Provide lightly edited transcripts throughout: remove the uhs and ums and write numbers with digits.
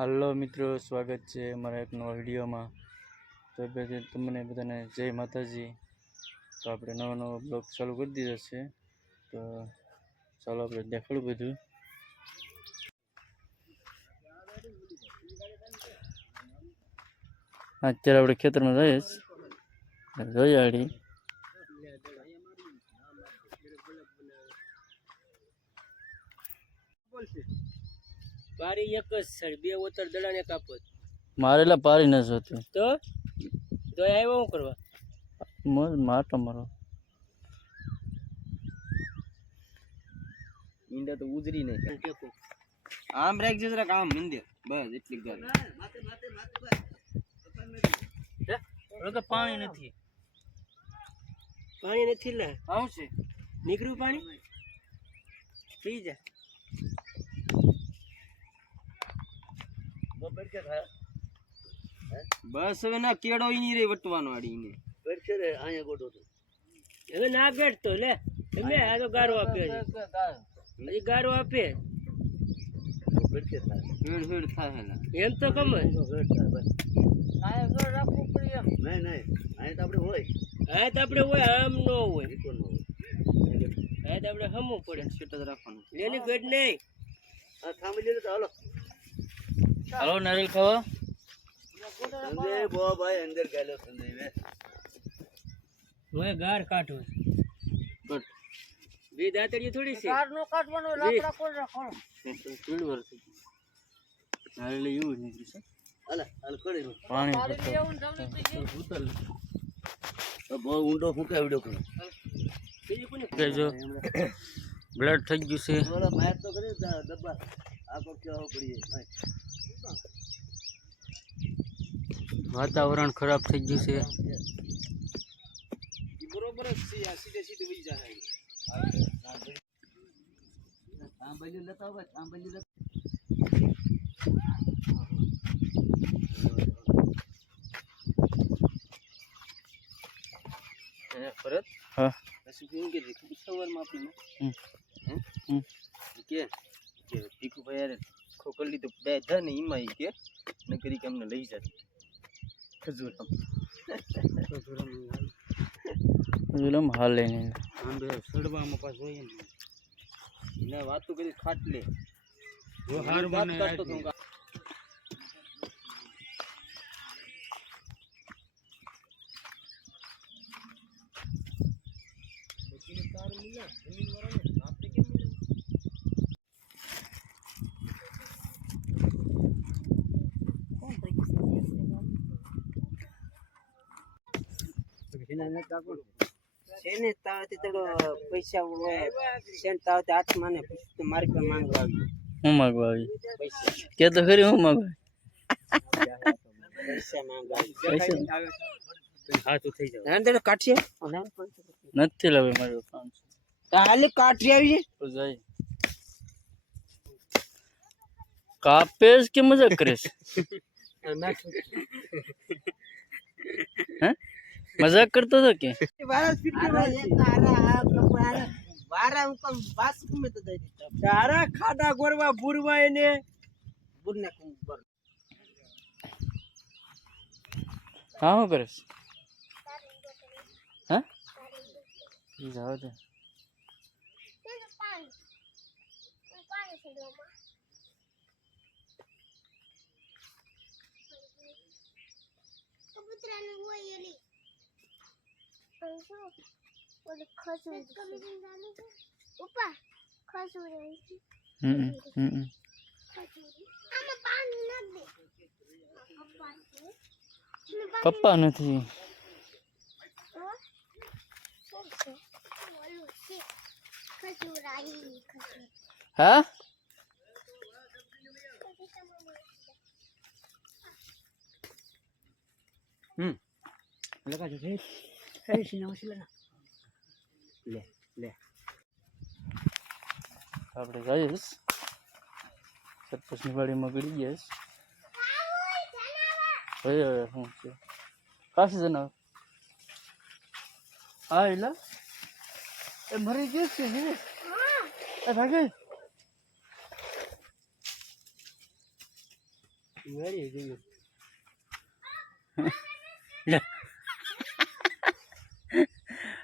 હાલો મિત્રો, સ્વાગત છે અમારા એક નવા વિડીયોમાં. તો તમને બધાને જય માતાજી. તો આપણે નવો બ્લોગ ચાલુ કરી દીધો છે. તો ચાલો આપણે દેખાડું બધું. અત્યારે આપણે ખેતરમાં જઈએ જોઈએ આડી. પારી એક જ છે, બે ઓતર દડા ને કાપત મારે એટલે પારી ન જોતું તો આવ્યો શું કરવા માટો મારો ઈંડા તો ઉજરી નહીં. આમ રાખજે જરાક, આમ મીંદે બસ એટલી ગાડી. પાણી નથી, પાણી નથી લે આવશે નીકળ્યું પાણી પી જા. બસ હવે ના કેળો ઈ રે વટવાનો આડીને પડશે રે આયા ગોડો તો હવે ના બેઠતો લે તમે આ તો ગારો આપે છે હજી ગારો આપે પડશે થાય હેડ થાય ને એમ તો કમ આયા ગોળ રાખવું પડે એમ નહીં આયા તો આપણે હોય આમ નો હોય આયા તો આપણે હમવું પડે સેટ જ રાખવાનું લેની ગડ નહીં આ થાંભી લે તો હાલો નારિયેલ ખાવા. સંજય બો ભાઈ અંદર ગયેલો સંજય વે ઓય ગાર કાઢો કટ બે દાતડી થોડી છે ગાર નો કાઢવાનો લાકડા કોણ રાખો સિલ્વર છે નારિયેલ એવું નીકળી છે. હાલ કરી પાણી ઉતર બહુ ઊંડો ફૂંકાવડ્યો કરો જો બ્લડ થઈ ગયું છે. ઓલા માર તો કરે ડબ્બા આ કો કેવો પડી વાતાવરણ ખરાબ થઈ ગયું છે. બરોબર જ છે આ સીધે સીધે વઈ જાય આંબલી લેતા આવે આંબલી લેતા પરત હા પછી કેમ કે સવારમાં આપીને કે ટીકુ ભાઈ યાર ખોકલી તો બે ધા ને ઈમાં કે નકરી કે અમને લઈ જાય ખજૂરમ હાલે ને આંબે સડવામાં પાછો હોય ને વાતો કરી ખાટલે જો હાર મને કાઢતો તો તાર મિલા જમીન વાળાને આપણે કેમ મિલા કોણ તરીકે કાકો સેને તાવતી તડો પૈસા હોય સેન તાવતી હાથમાં ને તો મારી પાસે માંગવા આવી હું માંગવા આવી પૈસા કે તો ખરી હું માંગવા પૈસા માંગવા પૈસા હાથ થઈ જાવ નાન કાઠી નથી લાવે મારે 500 હાલે કાઠી આવી તો જાય કાપેસ કે મજાક કરેશ હે મજાક કરતો હતો કે વારા હુકમ બાસ કુમે તો દઈ દીધા તારા ખાડા ગોરવા ભૂરવા એને ભૂરના કુંબર હા હું કરેશ હા જાવ દે પપ્પા નથી હા લગા જો હે સિના ઓસલા લે લે આપણે જઈશ સરપંચની વાડીમાં ગળી જઈશ હવે શું છે કાશી જનાવર હા એલા એ મરી ગયો છે એ ભાગે મરી ગયું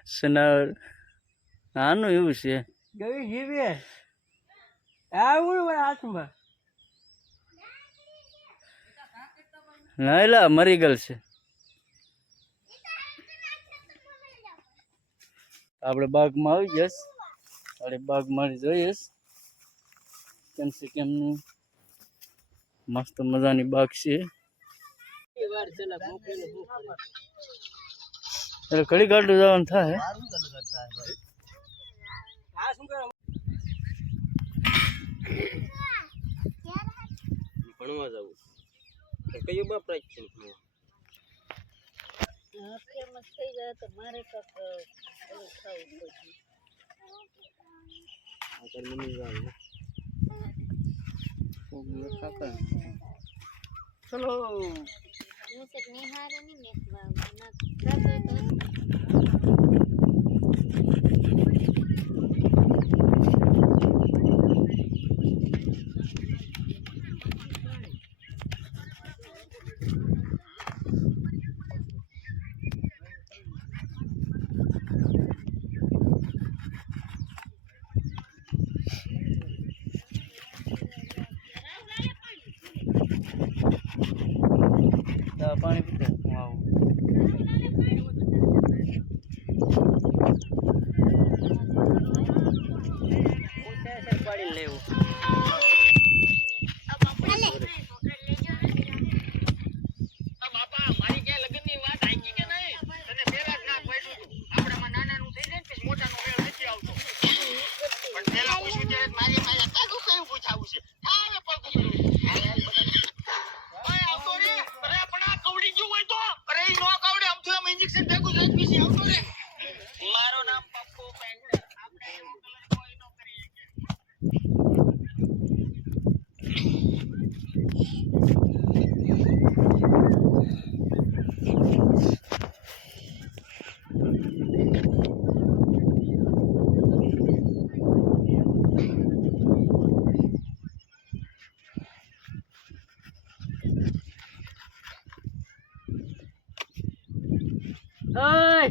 સનાવર આનું એવું છે ગઈ જીવે આવું હાથમાં ના એલા મરી ગયેલ છે આપણે બાગમાં આવી જઈશ આપણે બાગમાં જોઈશ કેમ છે કેમનું મસ્ત મજાની બાગ છે એટલે કડી ગાડું જવાનું થાય ભણવા જવું કયું બાપ રાખશે ફેમસ થઈ જાય તો મારે કાંક ઓલું ખાવું પડશે. ચલો હું છે નિહારે નહીં મેકવા ના રાતે તો પાણી પીતા હું આવું પાડી લેવું ઓય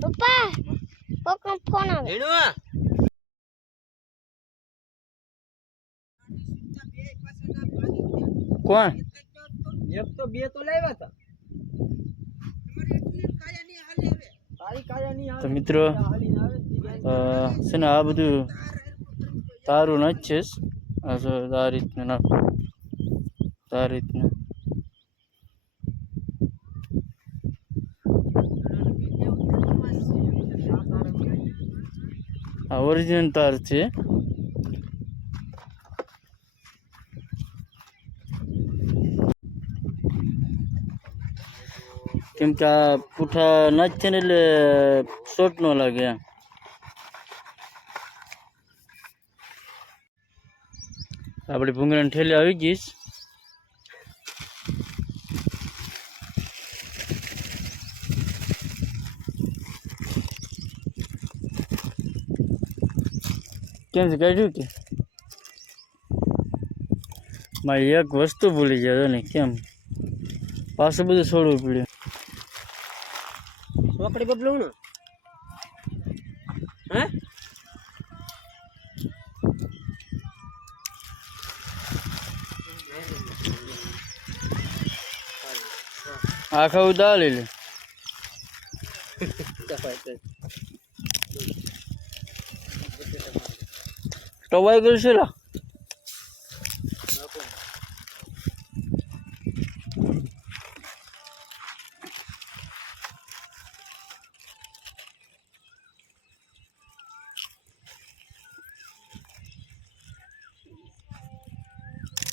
પપ્પા પપ્પા ફોન આવે હેણું કોણ એક તો બે તો લાવ્યા હતા તારી કાયા નહીં તો મિત્રો છે ને આ બધું તારું ન છે આ જો આ રીતનું નાખ આ રીતનું આ ઓરિજિનલ તાર છે કેમ કે આ પૂઠા નાચ છે ને એટલે શોર્ટ ન લાગે એમ આપણી ભૂંગળાની ઠેલી આવી ગઈશ કેમ છે કાઢ્યું કે મારી એક વસ્તુ ભૂલી જાય ને કેમ પાછું બધું છોડવું પડ્યું ચોકડી બબલું ને હે આખા ઉદા લઈ લે ટવાઈ ગયું છે લા